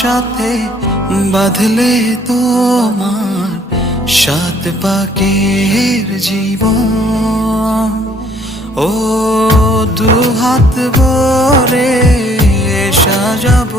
সাথে বাঁধলে তোমার সাত পাকের জীবন। ও দু হাত ভরে সাজাবো